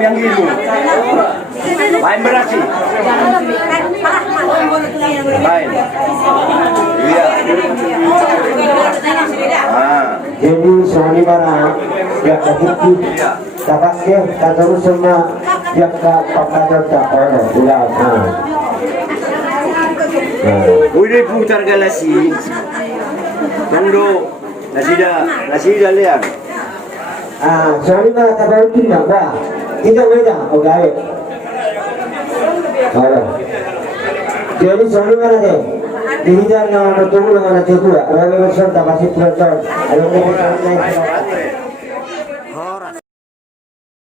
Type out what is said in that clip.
Yang gitu. Main berasi. Main. Iya. Jadi soalnya mana ya kaki tak ke tak terus semua ya tak pakai tak ada udah. Udah putar galasi. Tando nasida liang. Soalnya mana tak baru tidak bah. Tidak beda, oke. Kalau jadi soalnya mana deh? Di hidang yang ada tunggu dengan ada cekura. Orang yang besar tak pasti terus. Ada yang besar naik.